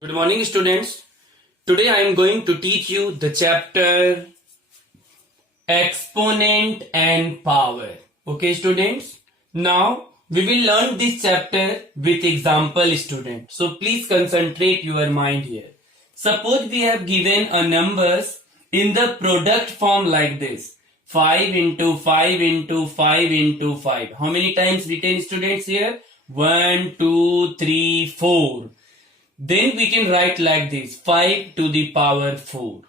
Good morning, students. Today I am going to teach you the chapter Exponent and Power. Okay, students. Now we will learn this chapter with example, students. So please concentrate your mind here. Suppose we have given a numbers in the product form like this. 5 into 5 into 5 into 5. How many times written, students, here? 1, 2, 3, 4. Then we can write like this, 5 to the power 4.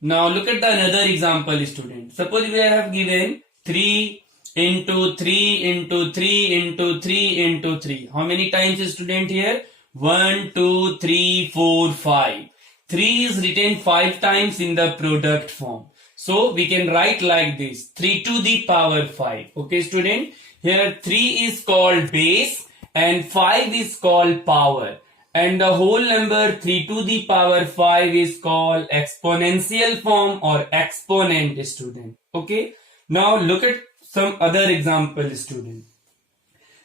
Now look at the another example, student. Suppose we have given 3 into 3 into 3 into 3 into 3. How many times, student, here? 1, 2, 3, 4, 5. 3 is written 5 times in the product form. So we can write like this, 3 to the power 5. Okay, student? Here 3 is called base and 5 is called power. And the whole number 3 to the power 5 is called exponential form or exponent, student. Okay. Now look at some other example, student.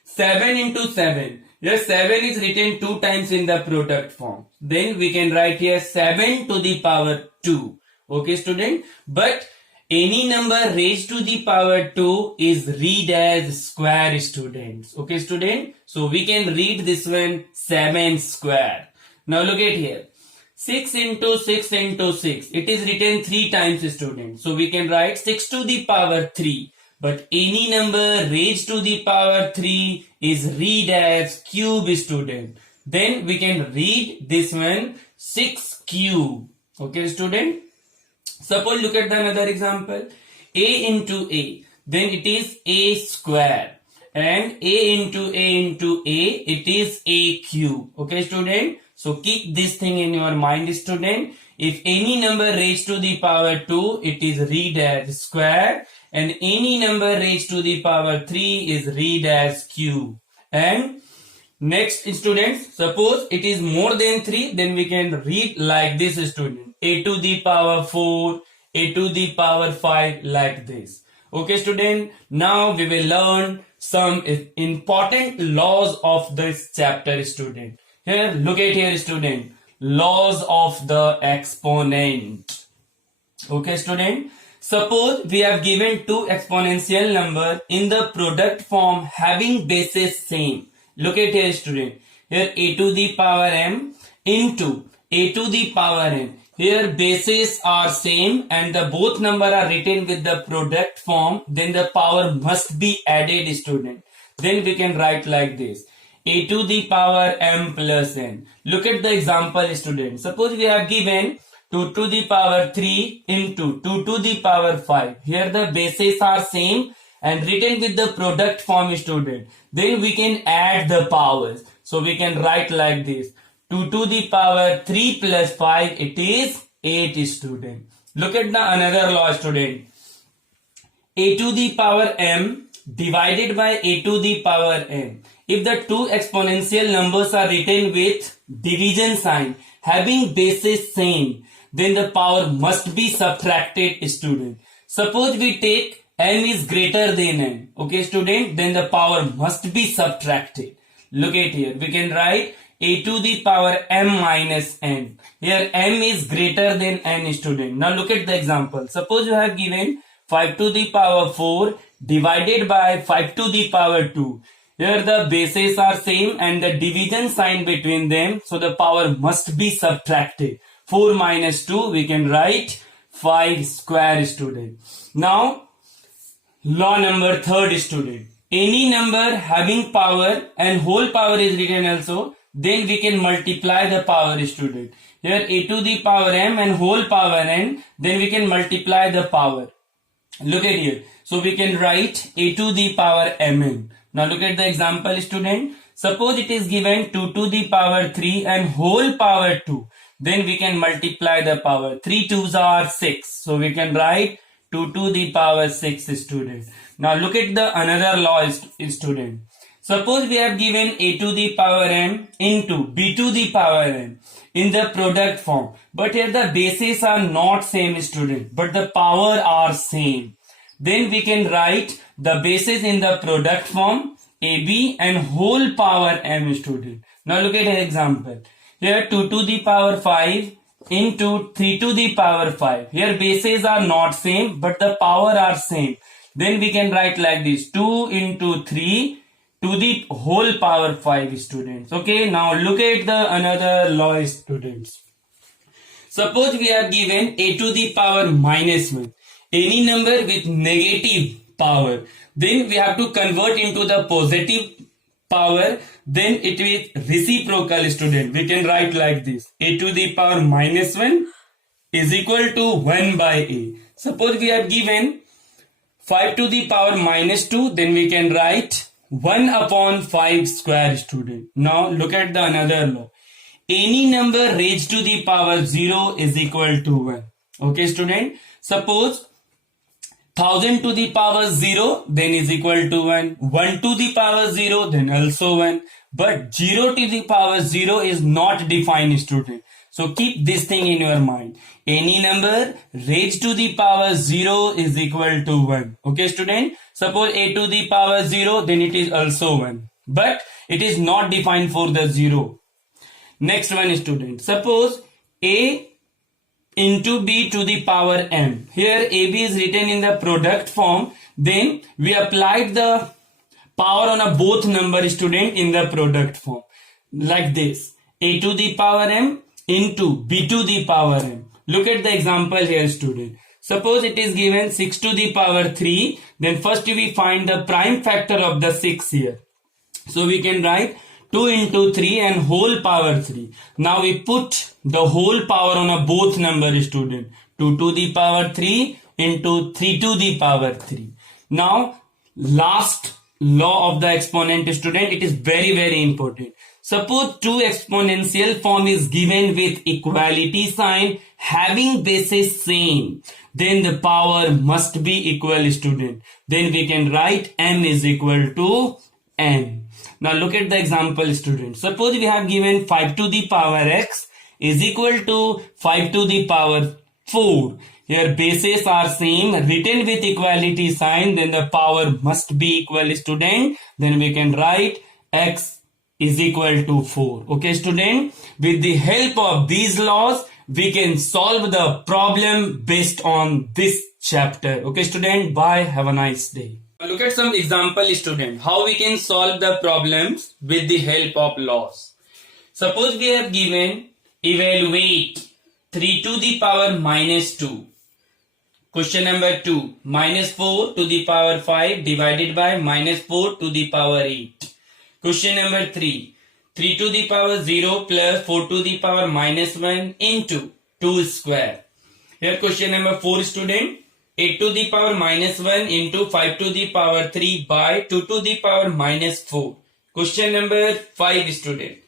7 into 7. Here 7 is written 2 times in the product form. Then we can write here 7 to the power 2. Okay, student. But any number raised to the power 2 is read as square, students. Okay, student. So we can read this one 7 square. Now look at here. 6 into 6 into 6. It is written 3 times, student. So we can write 6 to the power 3. But any number raised to the power 3 is read as cube, student. Then we can read this one 6 cube. Okay, student. Suppose look at the another example. A into A. Then it is A square. And A into A into A. It is A cube. Okay, student. So keep this thing in your mind, student. If any number raised to the power 2, it is read as square. And any number raised to the power 3 is read as cube. And next, students, suppose it is more than 3, then we can read like this, student. A to the power 4, A to the power 5, like this. Okay, student. Now we will learn some important laws of this chapter, student. Here, look at here, student. Laws of the exponent. Okay, student. Suppose we have given two exponential number in the product form having bases same. Look at here, student. Here a to the power m into a to the power n. Here bases are same and the both number are written with the product form. Then the power must be added, student. Then we can write like this. A to the power m plus n. Look at the example, student. Suppose we have given 2 to the power 3 into 2 to the power 5. Here the bases are same and written with the product form, student. Then we can add the powers. So we can write like this. 2 to the power 3 plus 5, it is 8, student. Look at the another law, student. A to the power m divided by a to the power n. If the two exponential numbers are written with division sign having bases same, then the power must be subtracted, student. Suppose we take m is greater than n. Okay, student, then the power must be subtracted. Look at here. We can write a to the power m minus n. Here m is greater than n, student. Now look at the example. Suppose you have given 5 to the power 4 divided by 5 to the power 2. Here the bases are same and the division sign between them. So the power must be subtracted. 4 minus 2, we can write 5 square, student. Now, law number 3, student. Any number having power and whole power is written also, then we can multiply the power, student. Here a to the power m and whole power n, then we can multiply the power. Look at here. So we can write a to the power mn. Now look at the example, student. Suppose it is given 2 to the power 3 and whole power 2. Then we can multiply the power. 3 2s are 6. So we can write 2 to the power 6, student. Now look at the another law, student. Suppose we have given a to the power m into b to the power n in the product form. But here the bases are not same, student. But the power are same. Then we can write the bases in the product form ab and whole power m, student. Now look at an example. Here 2 to the power 5 into 3 to the power 5. Here bases are not same but the power are same. Then we can write like this, 2 into 3 to the whole power 5, students. Okay, now look at the another law, students. Suppose we are given a to the power minus 1, any number with negative power, then we have to convert into the positive power, then it is reciprocal, student. We can write like this, a to the power minus 1 is equal to 1 by a. Suppose we are given 5 to the power minus 2, then we can write 1 upon 5 square, student. Now look at the another law. Any number raised to the power 0 is equal to 1. Okay, student. Suppose 1000 to the power 0 then is equal to 1. 1 to the power 0 then also 1. But 0 to the power 0 is not defined, student. So keep this thing in your mind. Any number raised to the power 0 is equal to 1. Okay, student. Suppose a to the power 0 then it is also 1. But it is not defined for the 0. Next one, student. Suppose a into b to the power m. Here ab is written in the product form. Then we applied the power on a both number, student, in the product form. Like this. A to the power m into b to the power m. Look at the example here, student. Suppose it is given 6 to the power 3. Then first we find the prime factor of the 6 here. So we can write 2 into 3 and whole power 3. Now we put the whole power on a both number, student. 2 to the power 3 into 3 to the power 3. Now last law of the exponent, student, it is very important. Suppose two exponential form is given with equality sign having bases same, then the power must be equal, student. Then we can write m is equal to n. Now look at the example, student. Suppose we have given 5 to the power x is equal to 5 to the power 4. Here bases are same, written with equality sign, then the power must be equal, student. Then we can write x is equal to 4. Okay, student. With the help of these laws, we can solve the problem based on this chapter. Okay, student. Bye. Have a nice day. Look at some example, student, how we can solve the problems with the help of laws. Suppose we have given evaluate 3 to the power minus 2. Question number 2, minus 4 to the power 5 divided by minus 4 to the power 8. Question number 3, 3 to the power 0 plus 4 to the power minus 1 into 2 square. Here question number 4, student. 8 to the power minus 1 into 5 to the power 3 by 2 to the power minus 4. Question number 5, student.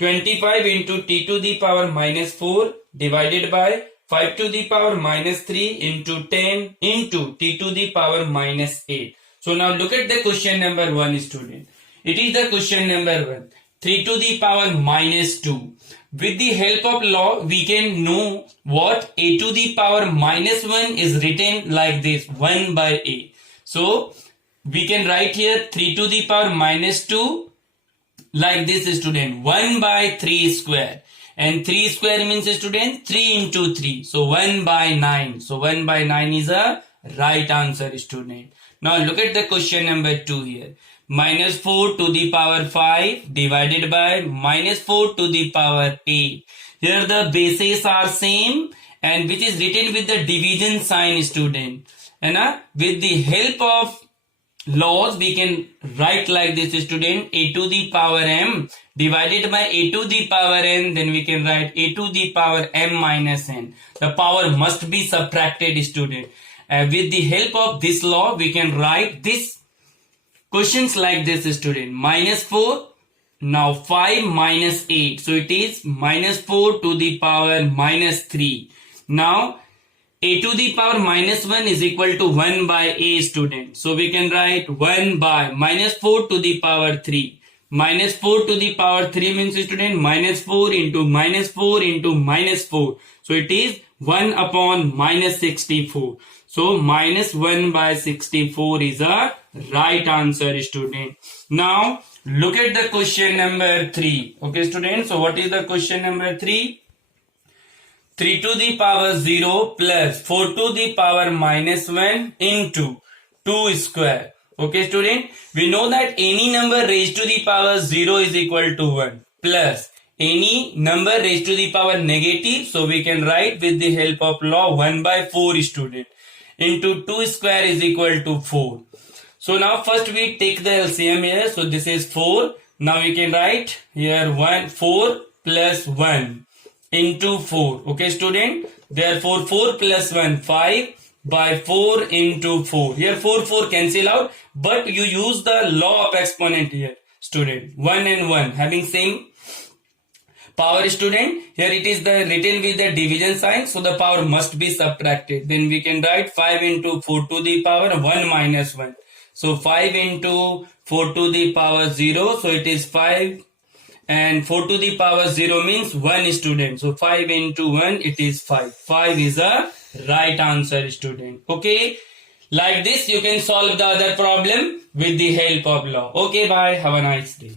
25 into t to the power minus 4 divided by 5 to the power minus 3 into 10 into t to the power minus 8. So now look at the question number 1, student. It is the question number 1. 3 to the power minus 2. With the help of law, we can know what a to the power minus 1 is written like this, 1 by a. So we can write here 3 to the power minus 2 like this, student, 1 by 3 square. And 3 square means, student, 3 into 3. So 1 by 9. So 1 by 9 is a right answer, student. Now look at the question number 2 here. Minus 4 to the power 5 divided by minus 4 to the power 8. Here the bases are same and which is written with the division sign, student. And with the help of laws we can write like this, student. A to the power m divided by a to the power n, then we can write a to the power m minus n. The power must be subtracted, student. With the help of this law we can write this questions like this, student. Minus 4, now 5 minus 8. So it is minus 4 to the power minus 3. Now a to the power minus 1 is equal to 1 by a, student. So we can write 1 by minus 4 to the power 3. Minus 4 to the power 3 means, student, minus 4 into minus 4 into minus 4. So it is 1 upon minus 64. So minus 1 by 64 is a right answer, student. Now look at the question number 3. Okay, student. So what is the question number 3? 3 to the power 0 plus 4 to the power minus 1 into 2 square. Okay, student. We know that any number raised to the power 0 is equal to 1 plus any number raised to the power negative. So we can write with the help of law 1 by 4, student, into 2 square is equal to 4. So now first we take the LCM here. So this is 4. Now we can write here 4 plus 1 into 4. Okay, student. Therefore 4 plus 1, 5 by 4 into 4. Here 4 cancel out, but you use the law of exponent here, student. 1 and 1 having same power, student. Here it is written with the division sign, so the power must be subtracted. Then we can write 5 into 4 to the power 1 minus 1. So 5 into 4 to the power 0. So it is 5. And 4 to the power 0 means 1, student. So 5 into 1, it is 5. 5 is a right answer, student. Okay. Like this, you can solve the other problem with the help of law. Okay, bye. Have a nice day.